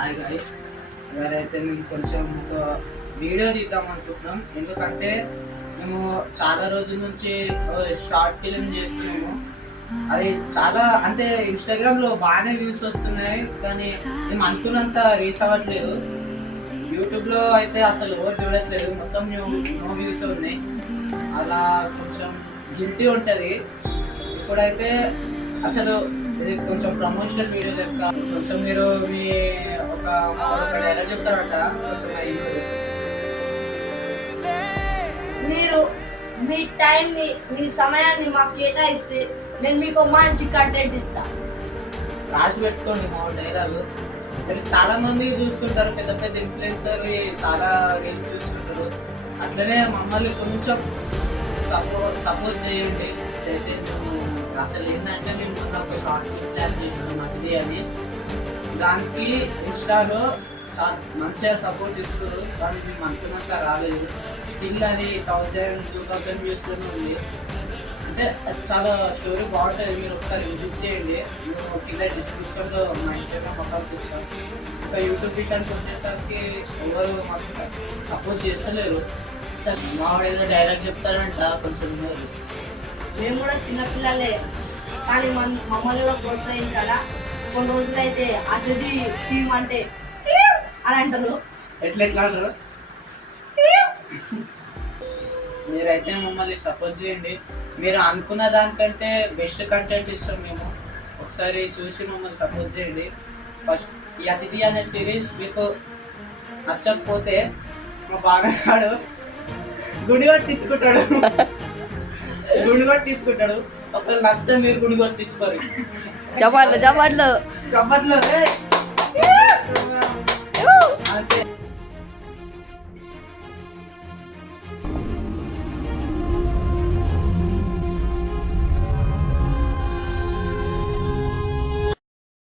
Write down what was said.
Hi guys, ఇవాళైతే మేము కొంచెం ఒక వీడియో తీద్దాం అనుకుంటున్నాం. ఎందుకంటే మేము చాలా రోజుల నుంచి షార్ట్ ఫిలిం చేస్తున్నాము. అది చాలా అంటే ఇన్స్టాగ్రామ్లో బాగానే వ్యూస్ వస్తున్నాయి, కానీ మేము అనుకున్నంత రీచ్ అవ్వట్లేదు. యూట్యూబ్లో అయితే అసలు ఎవరు చూడట్లేదు, మొత్తం నో వ్యూస్ ఉన్నాయి. అలా కొంచెం గిల్టీ ఉంటుంది. ఇప్పుడైతే అసలు ఇది కొంచెం ప్రమోషనల్ వీడియో చెప్తా. కొంచెం మీరు మీ ఒక డైలాగ్ చెప్తారంట. కొంచెం మీరు మీ టైంని మీ సమయాన్ని మాకు కేటాయిస్తే నేను మీకు మంచి కంటెంట్ ఇస్తా. రాసి పెట్టుకోండి మా డైలాగ్. మీరు చాలా మంది చూస్తుంటారు, పెద్ద పెద్ద ఇన్ఫ్లుయెన్సర్ చాలా రీల్స్ చూస్తుంటారు. అట్లనే మమ్మల్ని కొంచెం సపోర్ట్ చేయండి. అసలు ఏంటంటే మేము మొన్న ఒక షార్ట్ ఫిల్మ్ ప్లాన్ చేసినాం అది అని. దానికి ఇన్స్టాలో చాలా మంచిగా సపోర్ట్ ఇస్తారు, కానీ మేము అనుకున్నాక రాలేదు. స్టిల్ అది 1000-2000 వ్యూస్లోనే ఉంది. అంటే అది చాలా స్టోరీ బాగుంటుంది, మీరు ఒకసారి విజిట్ చేయండి. మేము కింద డిస్క్రిప్షన్లో మా ఇన్స్టాగ్రామ్ అకౌంట్ ఇస్తాం. ఇంకా యూట్యూబ్ విషయానికి వచ్చేసరికి ఎవరు మాకు సపోర్ట్ చేస్తలేరు. సార్ మా ఏదో డైలాగ్ చెప్తారంట, కొంచెం మేము కూడా చిన్నపిల్లలే, కానీ మమ్మల్ని కూడా ప్రోత్సహించాలా. కొన్ని రోజులు అయితే అతిథి టీం అంటే అని అంటారు. ఎట్లా అంటారు? మీరైతే మమ్మల్ని సపోర్ట్ చేయండి. మీరు అనుకున్న దానికంటే బెస్ట్ కంటెంట్ ఇస్తాం మేము. ఒకసారి చూసి మమ్మల్ని సపోర్ట్ చేయండి. ఫస్ట్ ఈ అతిథి అనే సిరీస్ మీకు నచ్చకపోతే మా బాగాడు గుడి కొట్టించుకుంటాడు. ఒకవేళ నచ్చితే మీరు గుడి కొట్టించుకోరు. చప్పట్లు చప్పట్లు